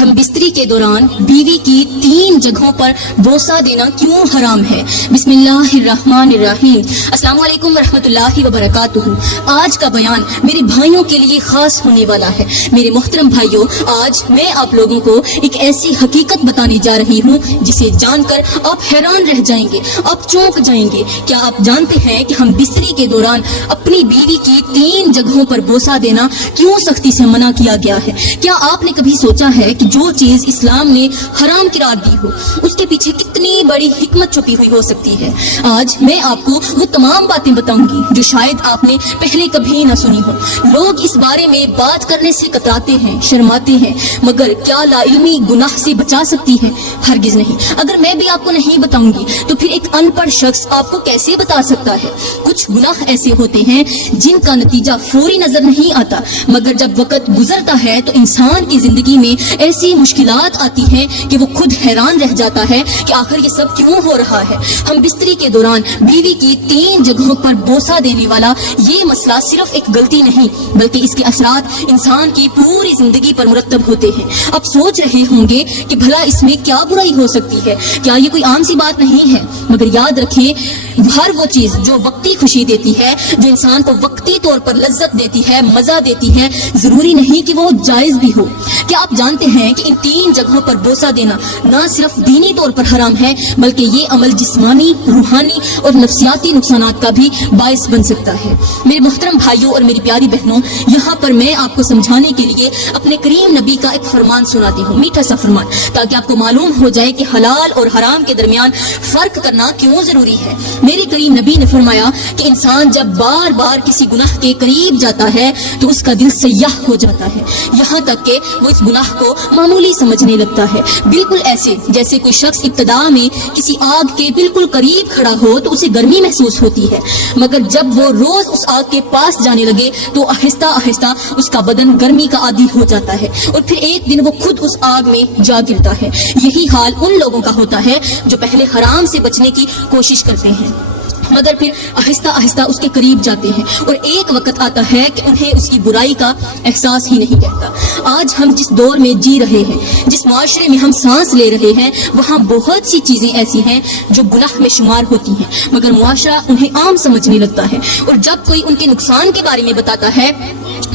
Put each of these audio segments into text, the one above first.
ہم بستری کے دوران بیوی کی 3 جگہوں پر بوسہ دینا کیوں حرام ہے؟ بسم اللہ الرحمن الرحیم۔ السلام علیکم ورحمۃ اللہ وبرکاتہ۔ آج کا بیان میرے بھائیوں کے لیے خاص ہونے والا ہے۔ میرے محترم بھائیوں، آج میں آپ لوگوں کو ایک ایسی حقیقت بتانے جا رہی ہوں جسے جان کر آپ حیران رہ جائیں گے، آپ چونک جائیں گے۔ کیا آپ جانتے ہیں کہ ہم بستری کے دوران اپنی بیوی کی 3 جگہوں پر بوسہ دینا کیوں سختی سے منع کیا گیا ہے؟ کیا آپ نے کبھی سوچا ہے کہ جو چیز اسلام نے حرام قرار دی ہو اس کے پیچھے کتنی بڑی حکمت چھپی ہوئی ہو سکتی ہے؟ آج میں آپ کو وہ تمام باتیں بتاؤں گی جو شاید آپ نے پہلے کبھی نہ سنی ہو۔ لوگ اس بارے میں بات کرنے سے کتراتے ہیں، شرماتے ہیں، مگر کیا لا علمی گناہ سے بچا سکتی ہے؟ ہرگز نہیں۔ اگر میں بھی آپ کو نہیں بتاؤں گی تو پھر ایک ان پڑھ شخص آپ کو کیسے بتا سکتا ہے؟ کچھ گناہ ایسے ہوتے ہیں جن کا نتیجہ فوری نظر نہیں آتا، مگر جب وقت گزرتا ہے تو انسان کی زندگی میں ایسی مشکلات آتی ہیں کہ وہ خود حیران رہ جاتا ہے کہ آخر یہ سب کیوں ہو رہا ہے۔ ہم بستری کے دوران بیوی کی 3 جگہوں پر بوسہ دینے والا یہ مسئلہ صرف ایک غلطی نہیں بلکہ اس کے اثرات انسان کی پوری زندگی پر مرتب ہوتے ہیں۔ اب سوچ رہے ہوں گے کہ بھلا اس میں کیا برائی ہو سکتی ہے؟ کیا یہ کوئی عام سی بات نہیں ہے؟ مگر یاد رکھیں، ہر وہ چیز جو وقتی خوشی دیتی ہے، جو انسان کو وقتی طور پر لذت دیتی ہے، مزہ دیتی ہے، ضروری نہیں کہ وہ جائز بھی ہو۔ کیا آپ جانتے ہیں کہ ان 3 جگہوں پر بوسہ دینا نہ صرف دینی طور پر حرام ہے بلکہ یہ عمل جسمانی، روحانی اور نفسیاتی نقصانات کا بھی باعث بن سکتا ہے؟ میرے محترم بھائیوں اور میری پیاری بہنوں، یہاں پر میں آپ کو سمجھانے کے لیے اپنے کریم نبی کا ایک فرمان سناتی ہوں، میٹھا سا فرمان، تاکہ آپ کو معلوم ہو جائے کہ حلال اور حرام کے درمیان فرق کرنا کیوں ضروری ہے۔ میرے کریم نبی نے فرمایا کہ انسان جب بار بار کسی گناہ کے قریب جاتا ہے تو اس کا دل سیاح ہو جاتا ہے، یہاں تک کہ وہ اس گناہ کو معمولی سمجھنے لگتا ہے، بالکل ایسے جیسے کوئی شخص ابتدا میں کسی آگ کے بالکل قریب کھڑا ہو تو اسے گرمی محسوس ہوتی ہے، مگر جب وہ روز اس آگ کے پاس جانے لگے تو آہستہ آہستہ اس کا بدن گرمی کا عادی ہو جاتا ہے اور پھر ایک دن وہ خود اس آگ میں جا گرتا ہے۔ یہی حال ان لوگوں کا ہوتا ہے جو پہلے حرام سے بچنے کی کوشش کرتے ہیں مگر پھر آہستہ آہستہ اس کے قریب جاتے ہیں اور ایک وقت آتا ہے کہ انہیں اس کی برائی کا احساس ہی نہیں رہتا۔ آج ہم جس دور میں جی رہے ہیں، جس معاشرے میں ہم سانس لے رہے ہیں، وہاں بہت سی چیزیں ایسی ہیں جو گناہ میں شمار ہوتی ہیں مگر معاشرہ انہیں عام سمجھنے لگتا ہے، اور جب کوئی ان کے نقصان کے بارے میں بتاتا ہے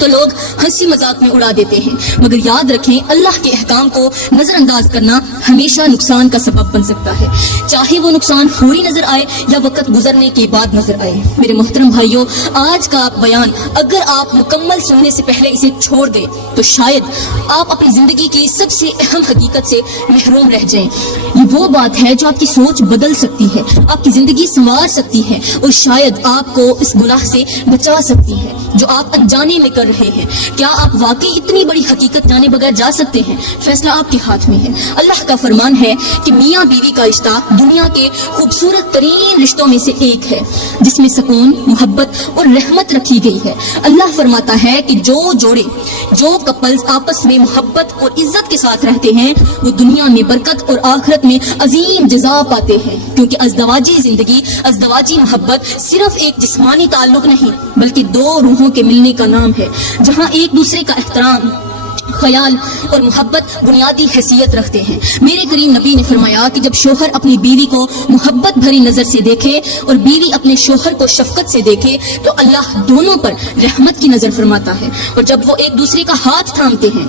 تو لوگ ہنسی مذاق میں اڑا دیتے ہیں، مگر یاد رکھیں اللہ کے احکام کو نظر انداز کرنا ہمیشہ نقصان کا سبب بن سکتا ہے، چاہے وہ نقصان فوری نظر آئے یا وقت گزرنے کے بعد نظر آئے۔ میرے محترم بھائیوں، آج کا بیان اگر آپ مکمل سننے سے پہلے اسے چھوڑ گئے تو شاید آپ اپنی زندگی کی سب سے اہم حقیقت سے محروم رہ جائیں۔ یہ وہ بات ہے جو آپ کی سوچ بدل سکتی ہے، آپ کی زندگی سنوار سکتی ہے اور شاید آپ کو اس گناہ سے بچا سکتی ہے جو آپ انجانے میں کر رہے ہیں۔ کیا آپ واقعی اتنی بڑی حقیقت جانے بغیر جا سکتے ہیں؟ فیصلہ آپ کے ہاتھ میں ہے۔ اللہ کا فرمان ہے کہ میاں بیوی کا رشتہ دنیا کے خوبصورت ترین رشتوں میں سے ایک ہے جس میں سکون، محبت اور رحمت رکھی گئی ہے۔ اللہ فرماتا ہے کہ جو جوڑے، جو کپلز آپس میں محبت اور عزت کے ساتھ رہتے ہیں وہ دنیا میں برکت اور آخرت میں عظیم جزا پاتے ہیں، کیونکہ ازدواجی زندگی، ازدواجی محبت صرف ایک جسمانی تعلق نہیں بلکہ 2 روحوں کے ملنے کا نام ہے، جہاں ایک دوسرے کا احترام، خیال اور محبت بنیادی حیثیت رکھتے ہیں۔ میرے کریم نبی نے فرمایا کہ جب شوہر اپنی بیوی کو محبت بھری نظر سے دیکھے اور بیوی اپنے شوہر کو شفقت سے دیکھے تو اللہ دونوں پر رحمت کی نظر فرماتا ہے، اور جب وہ ایک دوسرے کا ہاتھ تھامتے ہیں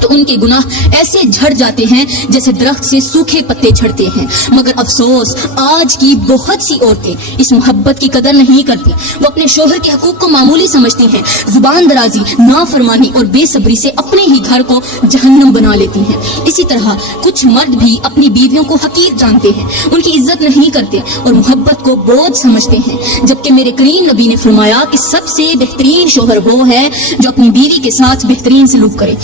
تو ان کے گناہ ایسے جھڑ جاتے ہیں جیسے درخت سے سوکھے پتے جھڑتے ہیں۔ مگر افسوس، آج کی بہت سی عورتیں اس محبت کی قدر نہیں کرتی، وہ اپنے شوہر کے حقوق کو معمولی سمجھتی ہیں، زبان درازی، نافرمانی اور بے صبری سے اپنے ہی گھر کو جہنم بنا لیتی ہیں۔ اسی طرح کچھ مرد بھی اپنی بیویوں کو حقیر جانتے ہیں، ان کی عزت نہیں کرتے اور محبت کو بوجھ سمجھتے ہیں، جبکہ میرے کریم نبی نے فرمایا کہ سب سے بہترین شوہر وہ ہے جو اپنی بیوی کے ساتھ بہترین سلوک کرے۔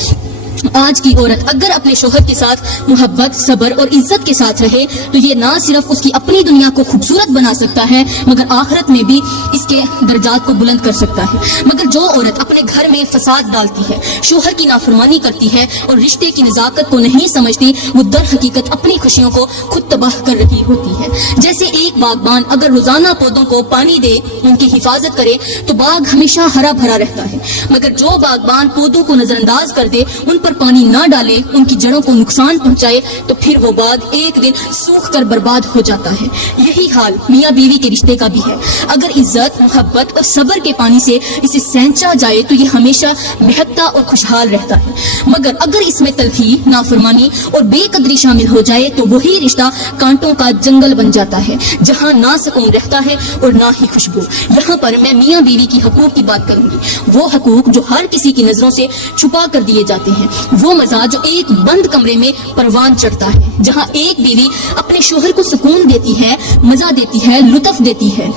آج کی عورت اگر اپنے شوہر کے ساتھ محبت، صبر اور عزت کے ساتھ رہے تو یہ نہ صرف اس کی اپنی دنیا کو خوبصورت بنا سکتا ہے مگر آخرت میں بھی اس کے درجات کو بلند کر سکتا ہے۔ مگر جو عورت اپنے گھر میں فساد ڈالتی ہے، شوہر کی نافرمانی کرتی ہے اور رشتے کی نزاکت کو نہیں سمجھتی، وہ در حقیقت اپنی خوشیوں کو خود تباہ کر رہی ہوتی ہے۔ جیسے ایک باغبان اگر روزانہ پودوں کو پانی دے، ان کی حفاظت کرے تو باغ ہمیشہ ہرا بھرا رہتا ہے، مگر جو باغبان پودوں کو نظر انداز کر دے، ان پر پر پانی نہ ڈالے، ان کی جڑوں کو نقصان پہنچائے، تو پھر وہ باغ ایک دن سوکھ کر برباد ہو جاتا ہے۔ یہی حال میاں بیوی کے رشتے کا بھی ہے۔ اگر عزت، محبت اور صبر کے پانی سے اسے سینچا جائے تو یہ ہمیشہ بہکتا اور خوشحال رہتا ہے، مگر اگر اس میں تلخی، نافرمانی اور بے قدری شامل ہو جائے تو وہی رشتہ کانٹوں کا جنگل بن جاتا ہے، جہاں نہ سکون رہتا ہے اور نہ ہی خوشبو۔ یہاں پر میں میاں بیوی کی حقوق کی بات کروں گی، وہ حقوق جو ہر کسی کی نظروں سے چھپا کر دیے جاتے ہیں، وہ مزہ جو ایک بند کمرے میں پروان چڑھتا ہے، جہاں ایک بیوی اپنے شوہر کو سکون دیتی ہے، مزہ دیتی ہے، لطف دیتی ہے،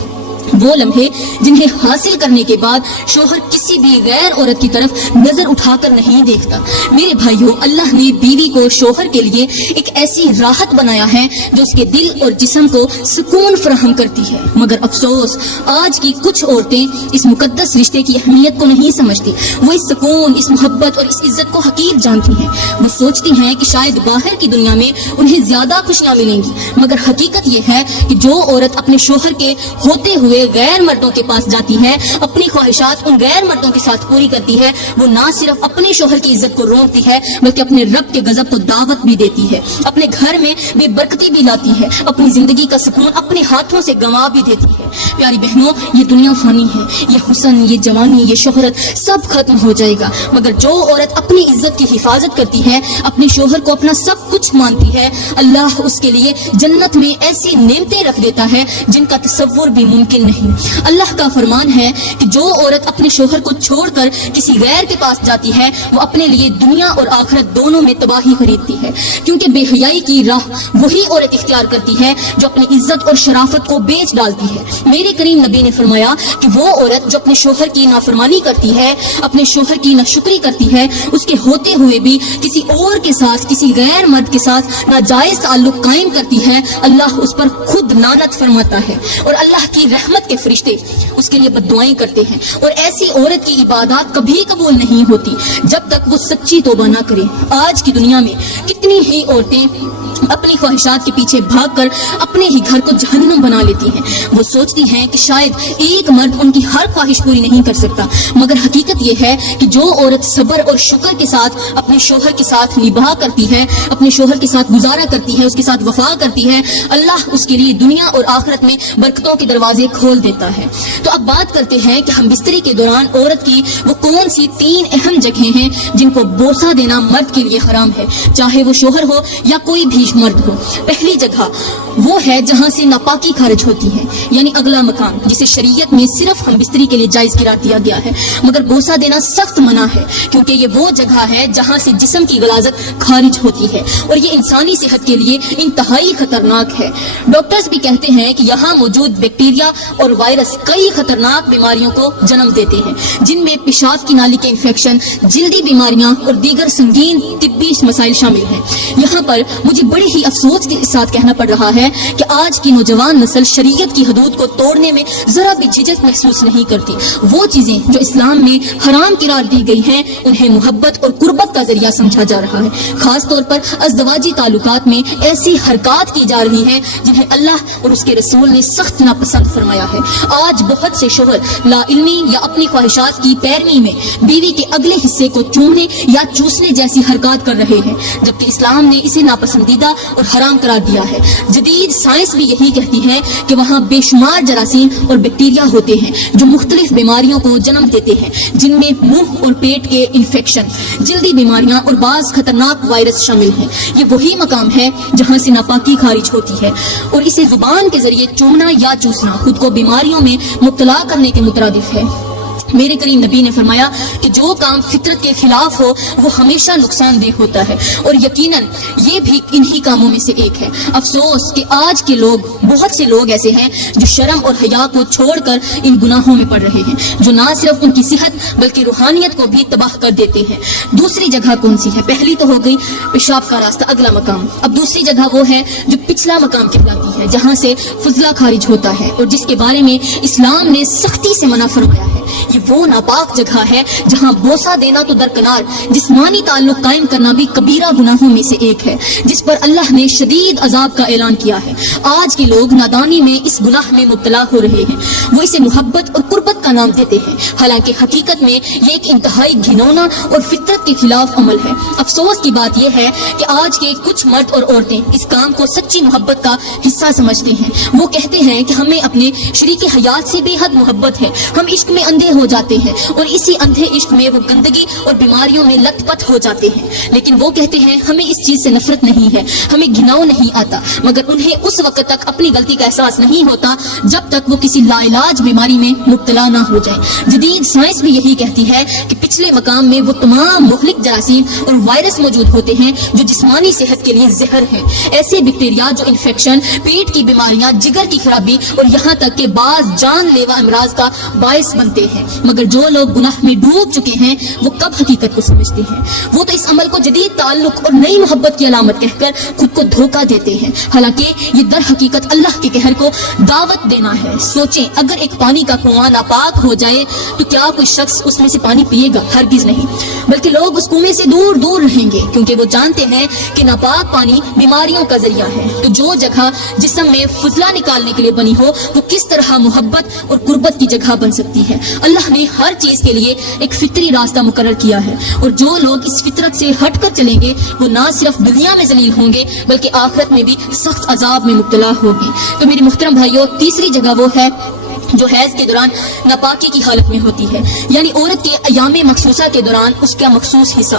وہ لمحے جنہیں حاصل کرنے کے بعد شوہر کسی بھی غیر عورت کی طرف نظر اٹھا کر نہیں دیکھتا۔ میرے بھائیوں، اللہ نے بیوی کو شوہر کے لیے ایک ایسی راحت بنایا ہے جو اس کے دل اور جسم کو سکون فراہم کرتی ہے، مگر افسوس آج کی کچھ عورتیں اس مقدس رشتے کی اہمیت کو نہیں سمجھتی۔ وہ اس سکون، اس محبت اور اس عزت کو حقیر جانتی ہیں۔ وہ سوچتی ہیں کہ شاید باہر کی دنیا میں انہیں زیادہ خوشیاں ملیں گی، مگر حقیقت یہ ہے کہ جو عورت اپنے شوہر کے ہوتے ہوئے غیر مردوں کے پاس جاتی ہے، اپنی خواہشات ان غیر مردوں کے ساتھ پوری کرتی ہے، وہ نہ صرف اپنے شوہر کی عزت کو رونقتی ہے بلکہ اپنے رب کے غضب کو دعوت بھی دیتی ہے، اپنے گھر میں بے برکتی بھی لاتی ہے، اپنی زندگی کا سکون اپنے ہاتھوں سے گنوا بھی دیتی ہے۔ پیاری بہنوں، یہ دنیا فانی ہے، یہ حسن، یہ جوانی، یہ شہرت سب ختم ہو جائے گا، مگر جو عورت اپنی عزت کی حفاظت کرتی ہے، اپنے شوہر کو اپنا سب کچھ مانتی ہے، اللہ اس کے لیے جنت میں ایسی نعمتیں رکھ دیتا ہے جن کا تصور بھی ممکن نہیں۔ اللہ کا فرمان ہے کہ جو عورت اپنے شوہر کو چھوڑ کر کسی غیر کے پاس جاتی ہے، وہ اپنے لیے دنیا اور آخرت دونوں میں تباہی خریدتی ہے، کیونکہ بے حیائی کی راہ وہی عورت اختیار کرتی ہے جو اپنی عزت اور شرافت کو بیچ ڈالتی ہے۔ میرے کریم نبی نے فرمایا کہ وہ عورت جو اپنے شوہر کی نافرمانی کرتی ہے، اپنے شوہر کی ناشکری کرتی ہے، اس کے ہوتے ہوئے بھی کسی اور کے ساتھ، کسی غیر مرد کے ساتھ ناجائز تعلق قائم کرتی ہے، اللہ اس پر خود لعنت فرماتا ہے، اور اللہ کی رحمت کے فرشتے اس کے لیے بد دعائیں کرتے ہیں، اور ایسی عورت کی عبادات کبھی قبول نہیں ہوتی جب تک وہ سچی توبہ نہ کرے۔ آج کی دنیا میں کتنی ہی عورتیں اپنی خواہشات کے پیچھے بھاگ کر اپنے ہی گھر کو جہنم بنا لیتی ہیں۔ وہ سوچتی ہیں کہ شاید ایک مرد ان کی ہر خواہش پوری نہیں کر سکتا، مگر حقیقت یہ ہے کہ جو عورت صبر اور شکر کے ساتھ اپنے شوہر کے ساتھ نباہ کرتی ہے، اپنے شوہر کے ساتھ گزارا کرتی ہے، اس کے ساتھ وفا کرتی ہے، اللہ اس کے لیے دنیا اور آخرت میں برکتوں کے دروازے کھول دیتا ہے۔ تو اب بات کرتے ہیں کہ ہم بستری کے دوران عورت کی وہ کون سی 3 اہم جگہیں ہیں جن کو بوسہ دینا مرد کے لیے حرام ہے، چاہے وہ شوہر ہو یا کوئی بھی مرد ہو۔ پہلی جگہ وہ ہے جہاں سے ناپاکی خارج ہوتی ہے، یعنی اگلا مکان، جسے شریعت میں صرف ہم بستری کے لیے جائز قرار دیا گیا ہے، مگر بوسہ دینا سخت منع ہے، کیونکہ یہ وہ جگہ ہے جہاں سے جسم کی غلاظت خارج ہوتی ہے، اور یہ انسانی صحت کے لیے انتہائی خطرناک ہے۔ ڈاکٹرز بھی کہتے ہیں کہ یہاں موجود بیکٹیریا اور وائرس کئی خطرناک بیماریوں کو جنم دیتے ہیں، جن میں پیشاب کی نالی کے انفیکشن، جلدی بیماریاں اور دیگر سنگین طبی مسائل شامل ہیں۔ یہاں پر مجھے بڑے ہی افسوس کے ساتھ کہنا پڑ رہا ہے کہ آج کی نوجوان نسل شریعت کی حدود کو توڑنے میں ذرا بھی جھجک محسوس نہیں کرتی۔ وہ چیزیں جو اسلام میں حرام قرار دی گئی ہیں انہیں محبت اور قربت کا ذریعہ سمجھا جا رہا ہے۔ خاص طور پر ازدواجی تعلقات میں ایسی حرکات کی جا رہی ہیں جنہیں اللہ اور اس کے رسول نے سخت ناپسند فرمایا ہے۔ آج بہت سے شوہر لا علمی یا اپنی خواہشات کی پیروی میں بیوی کے اگلے حصے کو چومنے یا چوسنے جیسی حرکات کر رہے ہیں، جبکہ اسلام نے اسے ناپسندیدہ اور حرام قرار دیا ہے۔ جدید سائنس بھی یہی کہتی ہے کہ وہاں بے شمار جراثیم اور بیکٹیریا ہوتے ہیں جو مختلف بیماریوں کو جنم دیتے ہیں، جن میں منہ اور پیٹ کے انفیکشن، جلدی بیماریاں اور بعض خطرناک وائرس شامل ہیں۔ یہ وہی مقام ہے جہاں سے ناپاکی خارج ہوتی ہے، اور اسے زبان کے ذریعے چومنا یا چوسنا خود کو بیماریوں میں مبتلا کرنے کے مترادف ہے۔ میرے کریم نبی نے فرمایا کہ جو کام فطرت کے خلاف ہو وہ ہمیشہ نقصان دہ ہوتا ہے، اور یقیناً یہ بھی انہی کاموں میں سے ایک ہے۔ افسوس کہ آج کے لوگ، بہت سے لوگ ایسے ہیں جو شرم اور حیا کو چھوڑ کر ان گناہوں میں پڑ رہے ہیں، جو نہ صرف ان کی صحت بلکہ روحانیت کو بھی تباہ کر دیتے ہیں۔ دوسری جگہ کون سی ہے؟ پہلی تو ہو گئی پیشاب کا راستہ، اگلا مقام۔ اب دوسری جگہ وہ ہے جو پچھلا مقام کہلاتی ہے، جہاں سے فضلہ خارج ہوتا ہے اور جس کے بارے میں اسلام نے سختی سے منع فرمایا ہے۔ یہ وہ ناپاک جگہ ہے جہاں بوسہ دینا تو درکنار، جسمانی تعلق قائم کرنا بھی کبیرہ گناہوں میں سے ایک ہے، جس پر اللہ نے شدید عذاب کا اعلان کیا ہے۔ آج کے لوگ نادانی میں اس گناہ میں مبتلا ہو رہے ہیں، وہ اسے محبت اور قربت کا نام دیتے ہیں، حالانکہ حقیقت میں یہ ایک انتہائی گھنونا اور فطرت کے خلاف عمل ہے۔ افسوس کی بات یہ ہے کہ آج کے کچھ مرد اور عورتیں اس کام کو سچی محبت کا حصہ سمجھتے ہیں۔ وہ کہتے ہیں کہ ہمیں اپنے شریک حیات سے بے حد محبت ہے، ہم عشق میں اندھے ہو جاتے ہیں اور اسی اندھے عشق میں وہ گندگی اور بیماریوں میں لت پت ہو جاتے ہیں۔ لیکن وہ کہتے ہیں ہمیں اس چیز سے نفرت نہیں ہے، ہمیں گھناؤ نہیں آتا، مگر انہیں اس وقت تک اپنی غلطی کا احساس نہیں ہوتا جب تک وہ کسی لا علاج بیماری میں مبتلا نہ ہو جائے۔ جدید سائنس بھی یہی کہتی ہے کہ پچھلے مقام میں وہ تمام مہلک جراثیم اور وائرس موجود ہوتے ہیں جو جسمانی صحت کے لیے زہر ہیں، ایسے بیکٹیریا جو انفیکشن، پیٹ کی بیماریاں، جگر کی خرابی اور یہاں تک کہ بعض جان لیوا امراض کا باعث بنتے ہیں۔ مگر جو لوگ گناہ میں ڈوب چکے ہیں وہ کب حقیقت کو سمجھتے ہیں؟ وہ تو اس عمل کو جدید تعلق اور نئی محبت کی علامت کہہ کر خود کو دھوکہ دیتے ہیں، حالانکہ یہ در حقیقت اللہ کے قہر کو دعوت دینا ہے۔ سوچیں، اگر ایک پانی کا کنواں ناپاک ہو جائے تو کیا کوئی شخص اس میں سے پانی پیے گا؟ ہرگز نہیں، بلکہ لوگ اس کنویں سے دور دور رہیں گے، کیونکہ وہ جانتے ہیں کہ ناپاک پانی بیماریوں کا ذریعہ ہے۔ تو جو جگہ جسم میں فضلہ نکالنے کے لیے بنی ہو وہ کس طرح محبت اور قربت کی جگہ بن سکتی ہے؟ اللہ نے ہر چیز کے لیے ایک فطری راستہ مقرر کیا ہے، اور جو لوگ اس فطرت سے ہٹ کر چلیں گے وہ نہ صرف دنیا میں ذلیل ہوں گے بلکہ آخرت میں بھی سخت عذاب میں مبتلا ہوگی۔ تو میرے محترم بھائیوں، تیسری جگہ وہ ہے جو حیض کے دوران ناپاکی کی حالت میں ہوتی ہے، یعنی عورت کے ایام مخصوصہ کے دوران اس کا مخصوص حصہ،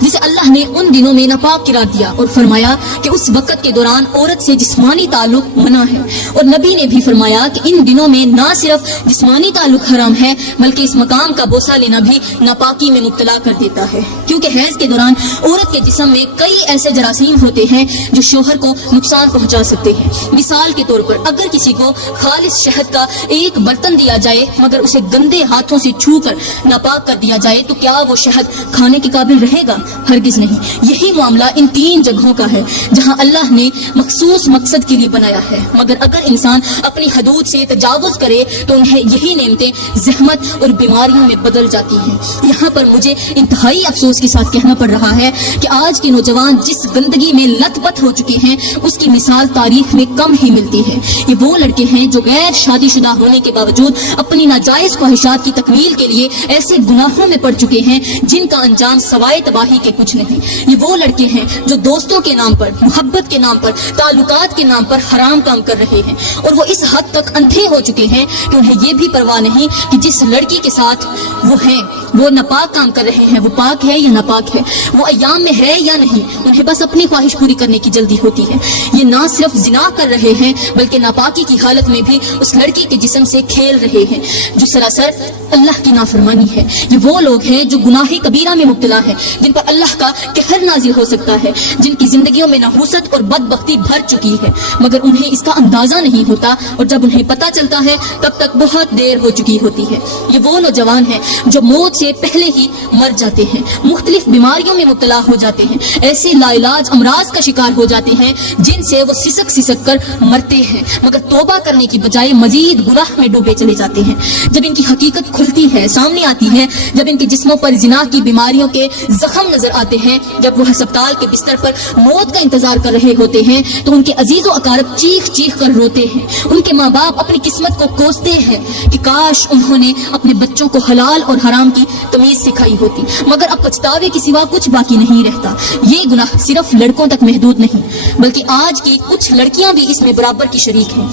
جسے اللہ نے ان دنوں میں ناپاک قرار دیا اور فرمایا کہ اس وقت کے دوران عورت سے جسمانی تعلق منع ہے، اور نبی نے بھی فرمایا کہ ان دنوں میں نہ صرف جسمانی تعلق حرام ہے بلکہ اس مقام کا بوسہ لینا بھی ناپاکی میں مبتلا کر دیتا ہے، کیونکہ حیض کے دوران عورت کے جسم میں کئی ایسے جراثیم ہوتے ہیں جو شوہر کو نقصان پہنچا سکتے ہیں۔ مثال کے طور پر اگر کسی کو خالص شہد کا ایک برتن دیا جائے مگر اسے گندے ہاتھوں سے چھو کر ناپاک کر دیا جائے تو کیا وہ شہد کھانے کے قابل رہے گا؟ ہرگز نہیں۔ یہی معاملہ ان تین جگہوں کا ہے جہاں اللہ نے مخصوص مقصد کے لیے بنایا ہے، مگر اگر انسان اپنی حدود سے تجاوز کرے تو انہیں یہی نعمتیں زحمت اور بیماریوں میں بدل جاتی ہیں۔ یہاں پر مجھے انتہائی افسوس کے ساتھ کہنا پڑ رہا ہے کہ آج کے نوجوان جس گندگی میں لت پت ہو چکے ہیں اس کی مثال تاریخ میں کم ہی ملتی ہے۔ یہ وہ لڑکے ہیں جو غیر شادی شدہ ہونے کے باوجود اپنی ناجائز خواہشات کی تکمیل کے لیے ایسے گناہوں میں پڑ چکے ہیں جن کا انجام سوائے تباہی کے کچھ نہیں۔ یہ وہ لڑکے ہیں جو دوستوں کے نام پر، محبت کے نام پر، تعلقات کے نام پر حرام کام کر رہے ہیں، اور وہ اس حد تک اندھے ہو چکے ہیں کہ انہیں یہ بھی پرواہ نہیں کہ جس لڑکی کے ساتھ وہ ہیں وہ ناپاک کام کر رہے ہیں وہ پاک ہے یا ناپاک ہے، وہ ایام میں ہے یا نہیں، انہیں بس اپنی خواہش پوری کرنے کی جلدی ہوتی ہے۔ یہ نہ صرف زنا کر رہے ہیں بلکہ ناپاکی کی حالت میں بھی اس لڑکی کے جسم سے کھیل رہے ہیں جو سراسر اللہ کی نافرمانی ہے۔ یہ وہ لوگ ہیں جو گناہ کبیرہ میں مبتلا ہیں، جن پر اللہ کا قہر نازل ہو سکتا ہے، جن کی زندگیوں میں نحوست اور بدبختی بھر چکی ہے مگر انہیں اس کا اندازہ نہیں ہوتا، اور جب انہیں پتہ چلتا ہے تب تک بہت دیر ہو چکی ہوتی ہے۔ یہ وہ نوجوان ہیں جو موت سے پہلے ہی مر جاتے ہیں، مختلف بیماریوں میں مبتلا ہو جاتے ہیں، ایسے لا علاج امراض کا شکار ہو جاتے ہیں جن سے وہ سسک سسک کر مرتے ہیں، مگر توبہ کرنے کی بجائے مزید گناہ میں ڈوبے چلے جاتے ہیں۔ جب ان کی حقیقت کھلتی ہے، سامنے آتی ہے، جب ان کے جسموں پر زنا کی بیماریوں کے زخم نظر آتے ہیں، جب وہ ہسپتال کے بستر پر موت کا انتظار کر رہے ہوتے ہیں تو ان کے عزیز و اقارب چیخ چیخ کر روتے ہیں، ان کے ماں باپ اپنی قسمت کو کوستے ہیں کہ کاش انہوں نے اپنے بچوں کو حلال اور حرام کی تمیز سکھائی ہوتی، مگر اب پچھتاوے کے سوا کچھ باقی نہیں رہتا۔ یہ گناہ صرف لڑکوں تک محدود نہیں بلکہ آج کی کچھ لڑکیاں بھی اس میں برابر کی شریک ہیں۔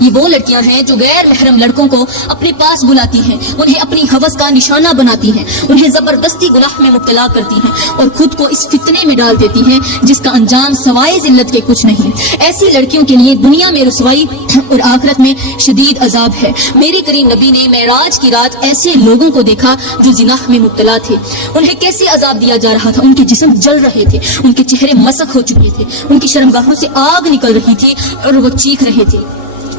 یہ وہ لڑکیاں ہیں جو غیر محرم لڑکوں کو اپنے پاس بلاتی ہیں، انہیں اپنی ہوس کا نشانہ بناتی ہیں، انہیں زبردستی گناہ میں مبتلا کرتی ہیں اور خود کو اس فتنے میں ڈال دیتی ہیں جس کا انجام سوائے ذلت کے کچھ نہیں۔ ایسی لڑکیوں کے لیے دنیا میں رسوائی اور آخرت میں شدید عذاب ہے۔ میرے کریم نبی نے معراج کی رات ایسے لوگوں کو دیکھا جو زنا میں مبتلا تھے، انہیں کیسے عذاب دیا جا رہا تھا، ان کے جسم جل رہے تھے، ان کے چہرے مسخ ہو چکے تھے، ان کی شرمگاہوں سے آگ نکل رہی تھی اور وہ چیخ رہے تھے۔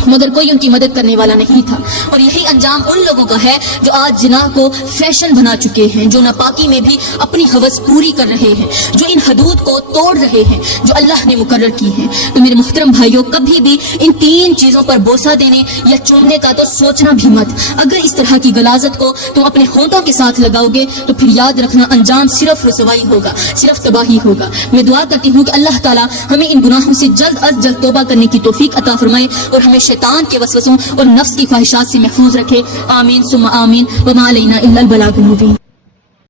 مگر کوئی ان کی مدد کرنے والا نہیں تھا. اور یہی انجام ان لوگوں کا ہے جو آج زنا کو فیشن بنا چکے ہیں, جو ناپاکی میں بھی اپنی ہوس پوری کر رہے ہیں, جو ان حدود کو توڑ رہے ہیں جو اللہ نے مقرر کی ہیں. تو میرے محترم بھائیوں, کبھی بھی ان 3 چیزوں پر بوسہ دینے یا چومنے کا تو سوچنا بھی مت. اگر اس طرح کی غلاظت کو تم اپنے ہونٹوں کے ساتھ لگاؤ گے تو پھر یاد رکھنا انجام صرف رسوائی ہوگا, صرف تباہی ہوگا. میں دعا کرتی ہوں کہ اللہ تعالی ہمیں ان گناہوں سے جلد از جلد توبہ کرنے کی توفیق عطا فرمائے اور ہمیں شیطان کے وسوسوں اور نفس کی خواہشات سے محفوظ رکھے. آمین ثم آمین. وما علینا الا البلاغ المبین.